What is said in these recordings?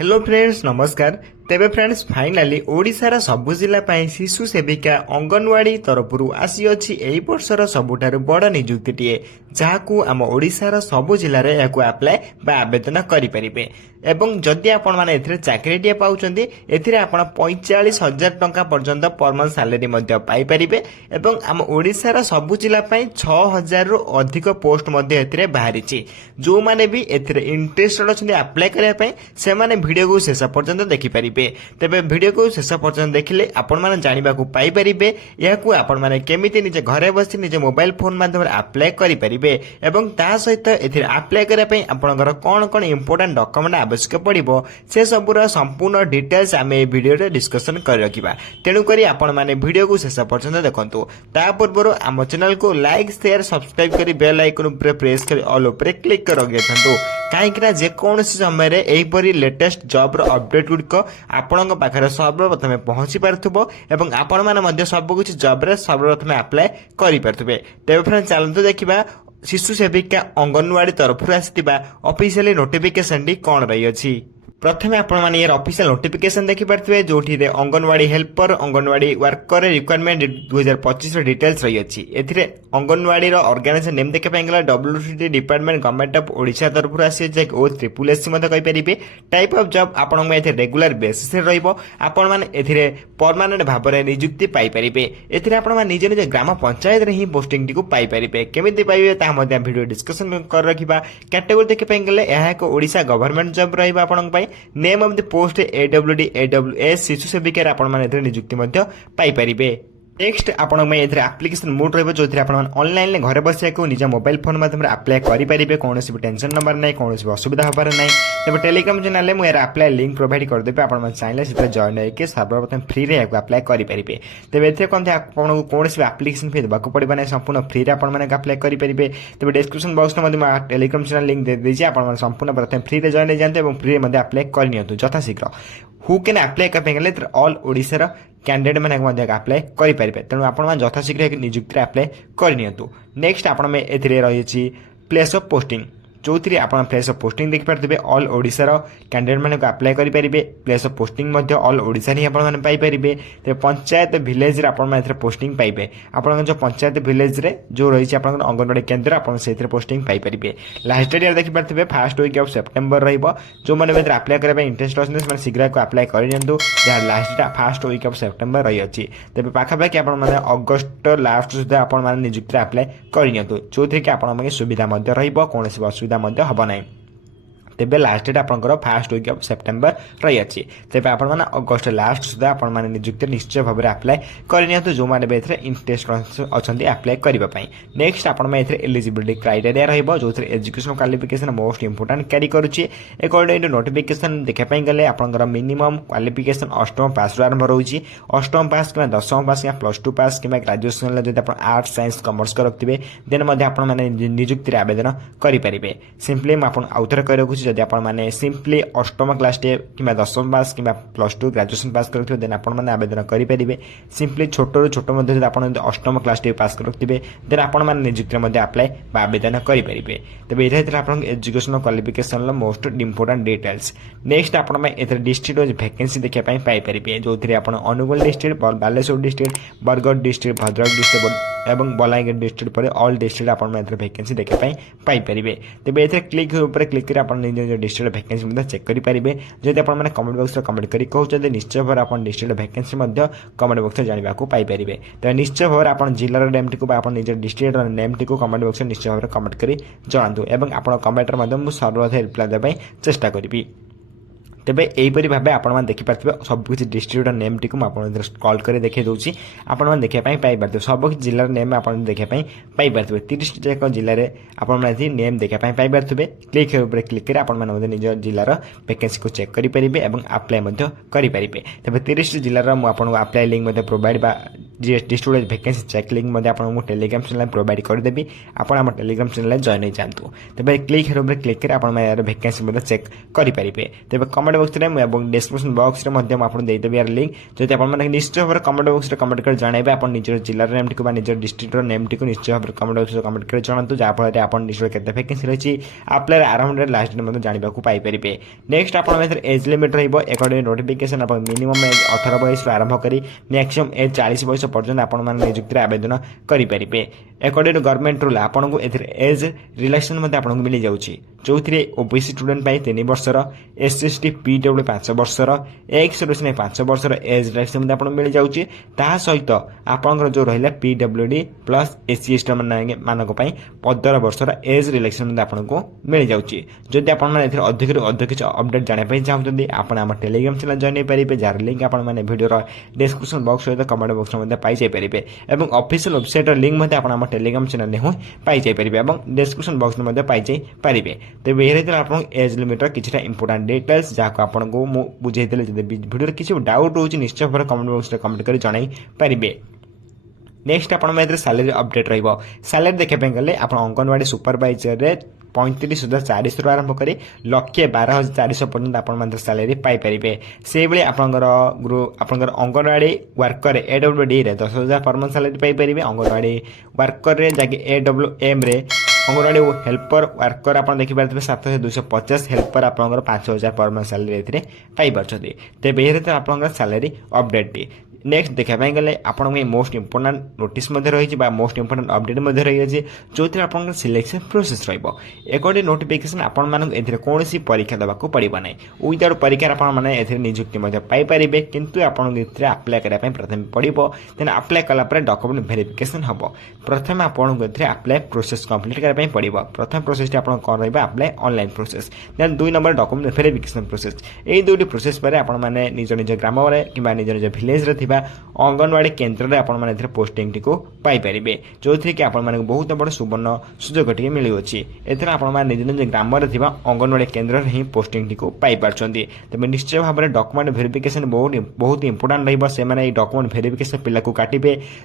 Hello friends नमस्कार। तेबे friends finally ओडिशार सबु जिला पाई शिशु सेविका अंगनवाड़ी तरफरु आसी अछि एई वर्षर सबुठारु बड़ नियुक्तिटिए जहाकू आम ओडिशार सबु जिल्ला रे याकू अप्लाई बा आवेदन करि परिबे एवं जदि आपण माने एथिरे चाकरीटिए पाउचंदी एथिरे आपण 45,000 टंका पर्यंत पर मंथ सैलरी मध्ये पाई परिबे एवं आम ओडिशार सबु जिला पाई 6,000 रु अधिक पोस्ट मध्ये एथिरे बाहरिछि। जो माने भी एथिरे इंटरेस्टेड अछंदी अप्लाई करिया पई से माने वीडियो को शेष पर्यंत देखि परिबे। तेबे वीडियो को शेष पर्यंत देखिले आपण माने जानिबा को पाई परिबे याकू आपण माने केमिति निजे घरे बसी निजे मोबाइल फोन माध्यम रे अप्लाई करि परिबे एवं ता सहित एथिरे अप्लाई करिया पई आपणकर कोन कोन इंपोर्टेंट डॉक्यूमेंट आवश्यक पड़िबो से सबुर संपूर्ण डिटेल्स आमे वीडियो रे डिस्कशन कर रखिबा। तेणु करी आपण माने वीडियो को शेष पर्यंत देखंतु। ता पूर्व आम चैनल को लाइक शेयर सब्सक्राइब करी बेल आइकन ऊपर प्रेस करी ऑल ऊपर क्लिक कर रखिथंतु कहीं जेकोसी समय एहीपरी लेटेस्ट जॉब रो अपडेट गुड़िक आपण पाखे सर्वप्रथमे पहुंची पार्थुबो एवं आपण माने सबकिछि जॉब रे सर्वप्रथमे अप्लाई करि पार्थुबे। तेबे फ्रेंड चलନ୍ତୁ देखिबा शिशु सेविका अंगनवाड़ी तरफ आसिथिबा ऑफिशियली नोटिफिकेशन टी कोन रही अछि। प्रथमे आपण माने यार ऑफिशियल नोटिफिकेशन देखि पारथुबे जोठी रे anganwadi helper anganwadi worker requirement 2025 रो डिटेल्स रही अछि। एथिरे अंगनवाड़ी रो ऑर्गेनाइजेशन नेम देखे पाइंगला WCD department government of Odisha तरफ आसी जे ओ ट्रिपल एससी मध्ये कहि परिबे। टाइप ऑफ जॉब आपण में एथे रेगुलर बेसिस रे रहइबो। आपण माने एथिरे परमानेंट भाबरे नियुक्ति पाई परिबे। एथिरे आपण माने निजे निजे ग्राम पंचायत रे ही पोस्टिंग टी को पाई परिबे। केमिति पाइबे ता मध्ये वीडियो डिस्कशन कर रखिबा। कैटेगरी देखे पाइंगले यह एक ओडिशा गवर्नमेंट जॉब रहइबा आपण पई। Name of the post AWD AWS शिशु सेविका आपण माने नियुक्ति मध्ये पाई परिबे। नेक्स्ट आपण में एथरे एप्लिकेशन मोड रहबो जोथि आपण ऑनलाइन ले घरे बसिया को निज मोबाइल फोन माध्यम रे अप्लाई करि परिबे। कोनोसी भी टेंशन नंबर नै कोनोसी भी असुविधा होबार नै। तबे टेलीग्राम चैनल ले मु यार अप्लाई लिंक प्रोवाइड कर देबे। आपण मन चाहिले सिते जॉइन होय के सर्वप्रथम फ्री रे अप्लाई करि परिबे। तबे एथे कोनथे आपण को कोनोसी भी एप्लिकेशन फी देबा को पड़िबा नै संपूर्ण फ्री रे आपण माने अप्लाई करि परिबे। तबे डिस्क्रिप्शन बॉक्स रे मध्ये टेलीग्राम चैनल लिंक दे देछि। आपण मन संपूर्ण प्रथम फ्री रे जॉइन जानते एवं फ्री मध्ये अप्लाई करि नियंतु यथा शीघ्र। हु कैन अप्लाई करपेंगले ऑल ओडिसा कैंडिडेट मैंने अप्लाई करि परिबे। तेणु आपण मान यथा शीघ्र नियुक्ति अप्लाई कर नियंतु। नेक्स्ट आपण में एथिरे रही प्लेस ऑफ पोस्टिंग जो आप प्लेस ऑफ पोस्टिंग देखि पारथिबे। ऑल ओडिसा कैंडिडेट मैंने अप्लाई करि परिबे। प्लेस ऑफ पोस्टिंग मध्ये ऑल ओडिसा ही आपण माने पाई परिबे। ते पंचायत विलेज रे आपण माने पोस्टिंग पाइबे। आपण जो पंचायत विलेज रे जो रही आपण अंगनवाड़ी केंद्र आपण सेथरे पोस्टिंग पाई परिबे। लास्ट डेट देखि पारथिबे फर्स्ट वीक ऑफ सितंबर रहइबो। जो माने बेतर अप्लाई करबे इंटरेस्ट अछन माने शीघ्र को अप्लाई करि नियंतु। जहा last date first week of सितंबर रही अछि। तबे पाखा पाखी आपण माने अगस्त लास्ट सुधा आपण माने नियुक्ति अप्लाई करि नियंतु जोथि कि आपण माने सुविधा मध्ये रहइबो कोनोसी असुविधा मध्ये हबो नै। तेबे लास्ट डेट आपनकर फर्स्ट वीक ऑफ सितंबर रही अछि। तेबे आपण माने अगस्त लास्ट सुधा आपण माने नियुक्ति निश्चय भाबरे अप्लाई करि नियंतु जो माने बेथरे इंटरेस्ट अछंती अप्लाई करिबा पई। नेक्स्ट आपण माने एथरे एलिजिबिलिटी क्राइटेरिया रहइबो जोथरे education qualification most important carry करूची। अकॉर्डिंग टू नोटिफिकेशन देखा पई गले आपनकर मिनिमम क्वालिफिकेशन अष्टम पास रु आरंभ रहउची। अष्टम पास किबा दशम पास या प्लस 2 पास किबा ग्रेजुएशन ले जदि आपण आर्ट्स साइंस कॉमर्स कर रखथिबे देन मध्ये आपण माने नियुक्ति रे आवेदन करि परिबे। सिंपली म आपण आउथर कहि रखुची जदि आपण माने सिंपली अष्टम क्लास टे किबा दशम पास किबा प्लस 2 ग्रेजुएशन पास करथिबे देन आपण माने आवेदन करि परिबे। सिंपली छोट रु छोट मध्ये जदि आपण अष्टम क्लास टे पास करथिबे देन आपण माने नियुक्ति मध्ये अप्लाई बा आवेदन करि परिबे। तबे एथे आपण एजुकेशन क्वालिफिकेशन लो मोस्ट इंपोर्टेंट डिटेल्स। नेक्स्ट आपण में एथे डिस्ट्रिक्ट वाइज वैकेंसी देखिया पई पाई परिबे जोथि आपण Angul district Baleshwar district Bargarh district Bhadrak district एवं बलांगीर डिस्ट्रिक्ट पर ऑल डिस्ट्रिक्ट आपण में एथे वैकेंसी देखिया पई पाई परिबे। तबे एथे क्लिक ऊपर क्लिक कर आपण निज डिस्ट्रिक्ट वैकेंसी मध्ये चेक करि परिबे। जदि आपण माने कमेंट बॉक्स रे कमेंट करि कहउछते निश्चय भर आपण डिस्ट्रिक्ट वैकेंसी मध्ये कमेंट बॉक्स रे जानिबा को पाई परिबे। त निश्चय भर आपण जिल्ला रे नेम टिको बा आपण निज डिस्ट्रिक्ट रे नेम टिको कमेंट बॉक्स रे निश्चय भर कमेंट करि जणांतु एवं आपण कमेंट रे माध्यम सर्वथा रिप्लाई देबा चेष्टा करिबी। तेबे एहीपरि भाबे आपण मान देखि पारथिबे सब किछि डिस्ट्रिक्ट नेम टिको म आपण कॉल करे देखै दोछि। आपण मान देखिया पई पाई पारथिबे सब किछि जिल्ला रे नेम आपण देखिया पई पाई पारथिबे। 30 जाक जिल्ला रे आपण माने नेम देखिया पई पाई पारथिबे। क्लिक ऊपर क्लिक करे आपण माने निज जिल्ला रो वैकेंसी को चेक करि परिबे एवं अप्लाई मध्ये करि परिबे। तेबे 30 जिल्ला रो म आपण अप्लाई लिंक मध्ये प्रोवाइड बा GST student vacancy check link मध्य आपको टेलीग्राम चैनल प्रोवाइड करदेवी आप टेलीग्राम चैनल जॉइन हो जातु तेज क्लिक हेयर क्लिक कर यार वैकेंसी चेक करेंगे तेज कमेंट बॉक्स में डिस्क्रिप्शन बॉक्स में आपको देदेवी यार लिंक जब आप निश्चय भाव कमेंट बॉक्स में कमेंट कर जनइबे आप निजर जिलार नेम टी निजर डिस्ट्रिक्ट नेम टी निश्चय भाव कमेंट बॉक्स में कमेंट कर जनातु जहाँफल आप निश्चय केते वैकेंसी रही अप्लाई आरंभ डेट लास्ट डेट जानवा पाइपर नेक्स्ट आप एज लिमिट रही नोटिफिकेशन मिनिमम एज 18 वर्ष आरंभ कर मैक्सिमम एज 40 वर्ष पर्यटन आप निजुक्ति आवेदन करेंगे अकॉर्डिंग टू गवर्नमेंट रूल आपको एज रिलैक्सेशन आपको मिल जाऊँगी जो ओबीसी स्टूडेंट 3 वर्षर एसएसटी पीडब्ल्यू 5 वर्षर एक्स रोशन 5 वर्षर एज रिलैक्सेशन आपको मिल जाऊँगी ता सहित आपंकर जो रहा पीडब्ल्यूडी प्लस एससी एसटी मानक 15 वर्षर एज रिलैक्सेशन आपको मिल जाऊँगी जदि आप अधिक अधिक अपडेट जानापी चाहते आप आम टेलीग्राम चैनल जॉइन हो पारे जार लिंक आपने भिडियो डिस्क्रिप्शन बॉक्स सहित कमेंट बॉक्स में पाइपर और ऑफिशियल वेबसाइट लिंक आप टेलीग्राम चैनल ही पाइपर और डिस्क्रिप्शन बॉक्स में पाइपर तेज ये आप एज लिमिटर किसी इंपोर्टाट डिटेल्स जहाँ आपको बुझे भिडियो किसी डाउट रोचे निश्चय भाव कमेंट बॉक्स में कमेंट कर जन पारे नेक्स्ट आप सैलरी अपडेट रैलरी देखापी गले आप अंगनवाड़ी सुपरवाइजर 35,400 आरंभ कर 1,12,400 पर्यटन आप सैलरी पाइपर से भाई आपंकर anganwadi worker AWD 10,000 per month salary Piper anganwadi worker जैसे एडब्ल्यूएम अंगनवाड़ी हेल्पर वर्कर आप देखिए 7,250 हेल्पर आप 5,000 पर मंथ सैलरी पाइपर तेज ये आप सैलरी अपडेट नेक्स्ट देखापी गले आप मोस्ट इंपोर्टाट नोटिस रही मोस्ट इंपोर्टाट अपडेट रही जो आप सिलेक्शन प्रोसेस रकॉर्डिंग नोटिफिकेशन आपको कौन परीक्षा देवाक पड़ना विदाउट परीक्षा आपने निजुक्ति पाइपर किंतु आपको आप्लाय करने प्रथम पड़ो देन आप्लाय कलापर डॉक्यूमेंट वेरिफिकेशन हम प्रथम आपको आप्लाय प्रोसेस कंप्लीट करने पड़ो प्रथम प्रोसेस आप कौन रहा आप्लाय ऑनलाइन प्रोसेस देन 2 नंबर डॉक्यूमेंट वेरिफिकेशन प्रोसेस यही दुईटी प्रोसेस पर आपने निज निज ग्राम कि निज निज भिलेज अंगनवाड़ी केन्द्र में आप पोस्टिंग टी पाइपर जो थी कि आप बहुत बड़ सुवर्ण सुजोग टी मिलूँ एथर आप निज निज ग्राम अंगनवाड़ी केन्द्र ही पोस्टिंग टी पाइपर तेज निश्चय भाव में डॉक्यूमेंट वेरिफिकेशन बहुत इंपोर्टाट रही डॉक्यूमेंट वेरिफिकेशन पिला को काटे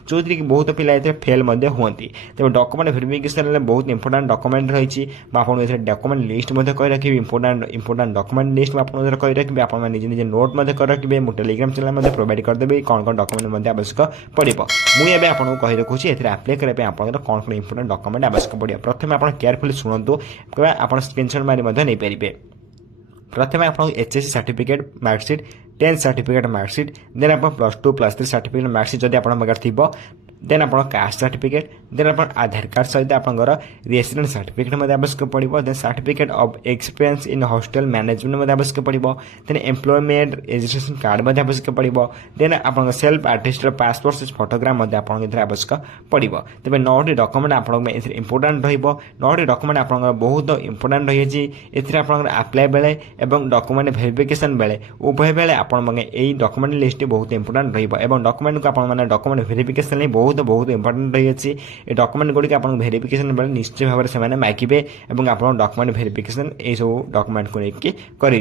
जो थी कि बहुत पिला फेल हुंती तेज डॉक्यूमेंट वेरिफिकेशन बहुत इंपोर्टाट डॉक्यूमेंट रही आपको डॉक्यूमेंट लिस्ट कही रखी इंपोर्टाट डॉक्यूमेंट लिस्ट आपको कही रखी आप निज निज नोट कर रखिए मुझे टेलीग्राम चैनल प्रोवाइड करदेवी कौन कौन डॉक्यूमेंट आवश्यक पड़ो मुझे आपको कही रखुच्छी आप्लाय करने आप कौन कौन इंपोर्टाट डॉक्यूमेंट आवश्यक पड़ो प्रथम आप केयरफुली शुणु आप स्क्रीनशॉट मारी नहीं पारे प्रथम आप HSC certificate marksheet 10th certificate marksheet then आप +2 +3 सर्टिफिकेट मार्कशीट जब आप थी देन आप कास्ट सर्टिफिकेट देन आप आधार कार्ड सहित आपंकर रेसिडेंट सर्टिफिकेट आवश्यक पड़ो then certificate of experience in hostel management आवश्यक पड़ो देन एम्प्लॉयमेंट रजिस्ट्रेशन कार्ड आवश्यक पड़ो देन आप self artist passport size photograph आवश्यक पड़ो तेज 9टी डॉक्यूमेंट आप इंपोर्टाट रही डॉक्यूमेंट आप बहुत इंपोर्टाट रही आप आप्लाय बेले और डॉक्यूमेंट वेरिफिकेशन बेले उभय बेले यही डॉक्यूमेंट लिस्ट बहुत इंपोर्टाट रही डॉक्यूमेंट को आप डॉक्यूमेंट वेरिफिकेशन बहुत इंपोर्टाट रही डॉक्यूमेंट गुड़िक आप वेरिफिकेशन बेले निश्चय भाव में मागिबे और आप डॉक्यूमेंट वेरिफिकेशन ये सब डॉक्यूमेंट को लेकिन कर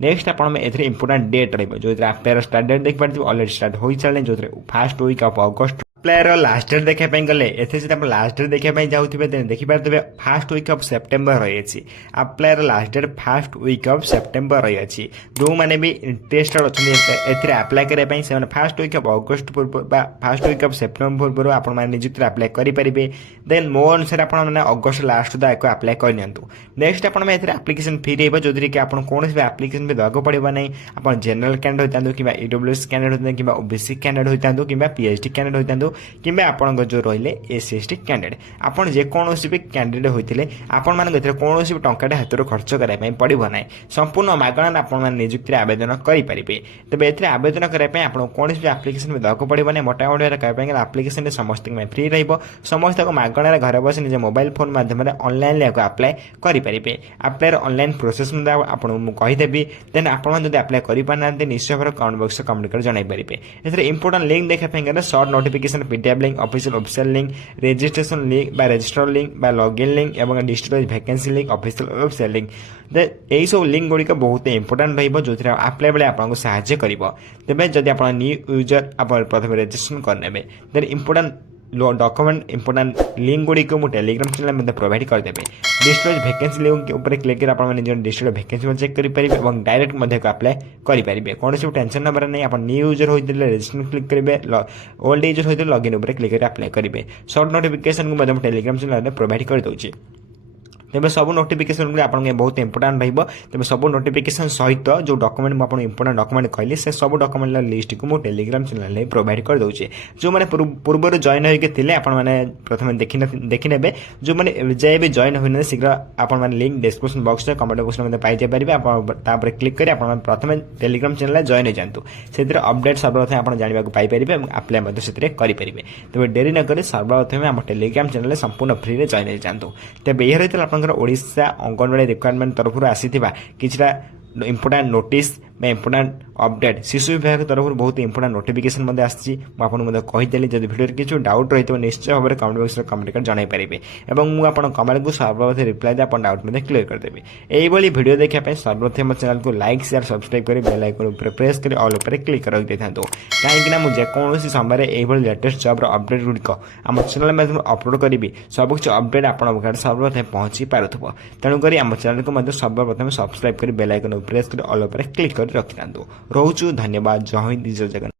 नेक्स्ट आप इंपोर्टाट डेट रही जो आप्लायर स्टार्ट डेट देखिए ऑलरेडी स्टार्ट हो सारे जो फर्स्ट वीक ऑफ अगस्ट अप्लायर लास्ट डेट देखापी गले एथर लास्ट डेट देखापी जाऊे देखिपारे फर्स्ट वीक ऑफ सेप्टेम्बर रही अप्लायर last date first week of September रही जो मैंने भी इंटरेस्टेड अच्छा अप्लाय करने से फर्स्ट वीक ऑफ अगस्ट पूर्व फर्स्ट वीक ऑफ सेप्टेम्बर पूर्व आप निजुक्ति अप्लाय करेंगे देन मो अनुसार आपने अगस्ट लास्ट सुधा एक अप्लाय करनी नेक्स्ट आप एप्लिकेशन फी रही जो कि आप कौन भी एप्लिकेशन भी देवाक पड़ो ना आप जनरल कैंडिडेट होता कि ईडब्ल्यूएस कैंडिडेट होता कि ओबीसी कैंडिडेट होता कि पीएचडी कैंडिडेट होता कि आपण जो रही एससी कैंडिडेट आपड़ जेकोसी भी कैंडिडेट होते आपण मैंने कौन भी टंका हाथ खर्च करने पड़ो ना संपूर्ण मागणा आप निजुक्ति आवेदन करेंगे तेज ये आवेदन करने आपको कौन भी एप्लिकेशन भी देवाक पड़ो ना मोटामोटी कहवाई एप्लिकेशन समस्त फ्री समस्त मागणार घर बस निज मोबाइल फोन माध्यम ऑनलाइन अप्लाय करेंगे अप्लायर ऑनलाइन प्रोसेस आपको कहीदेवी देन आप अप्लाय करना निश्चय भाव कमेंट बॉक्स कमेंट कर जन पारे इंपोर्टाट लिंक देखापी गले short notification PDF link official link registration link बा रजिस्टर लिंक बा लॉगिन लिंक एवं district vacancy link official website link यही सब लिंक गुड़िक बहुत इंपोर्टाट रही जो आप्लाय बेले आपको साहाय्य कर तेज जदि आप न्यू यूजर आप प्रथम रजिस्ट्रेशन करने then important document important link गुड़ी को टेलीग्राम चैनल में प्रोवाइड करदेवे डिस्ट्रिक्ट वैकेंसी लिंक ऊपर क्लिक कर आप डिस्ट्रिक्ट वैकेंसी चेक करेंगे और डायरेक्ट अप्लाई करेंगे कौन सब टेंशन नंबर नहीं आप न्यू यूजर होते रजिस्ट्रेशन क्लिक करेंगे ओल्ड यूजर होते लॉगिन ऊपर क्लिक कर अप्लाई करेंगे सर्ट नोटिफिकेशन को टेलीग्राम चैनल में प्रोवाइड कर दूसरी तेज सब नोटिफिकेशन गुड़ी आप बहुत इंपोर्टाट रही सब नोटिफिकेशन सहित जो डॉक्यूमेंट मुझे इंपोर्टाट डॉक्यूमेंट कहली से सब डॉक्यूमेंट लिस्ट को मुझे टेलीग्राम चैनल में प्रोवाइड कर दूसरी जो मैंने पूर्व जॉइन होते आपने प्रथम देखने जो मैंने जाए भी जॉइन होना शीघ्र आप लिंक डिस्क्रिप्शन बॉक्स में कमेंट बॉक्स में पाई जापारे आप क्लिक कर प्रथम टेलीग्राम चैनल जॉइन हो जातु से अपडेट सर्वप्रथम आप जानवा पाइपर आप्लाय से करेंगे तेज डेरी नक सर्वप्रथम आम टेलीग्राम चैनल संपूर्ण फ्री में जॉइन हो जातु तेज यह रही है ओडिशा अंगनवाड़ी रिक्वायरमेंट तरफ आसीथिबा किछटा इंपोर्टाट नोटिस इंपोर्टाट अपडेट शिशु विभाग तरफ बहुत इंपोर्टाट नोटिफिकेशन आपको कहीदेली जब भिडियो किसी डाउट रही है निश्चय भाव में कमेंट बॉक्स में कमेंट कर जन पारे और मुझे कमेंट को सर्वप्रथम रिप्लाई आप डाउट में क्लियर करदेवी यही भिडियो देखा सर्वप्रथम चैनल को लाइक शेयर सब्सक्राइब कर बेल आइकन ऊपर प्रेस कर ऑल ऊपर क्लिक कर दे था कहीं मुझे जेकोसी समय यही लेटेस्ट जॉब अपडेट गुड़िक आम चैनल में अपलोड करी सबकि अपडेट आप सर्वप्रथम पहुंची पारुव तेणुक आम चैनल को सर्वप्रथम सब्सक्राइब कर बेल आइकन प्रेस कर ऑल ऊपर क्लिक कर रखि रोचु धन्यवाद जय हिंद जय जगन्नाथ।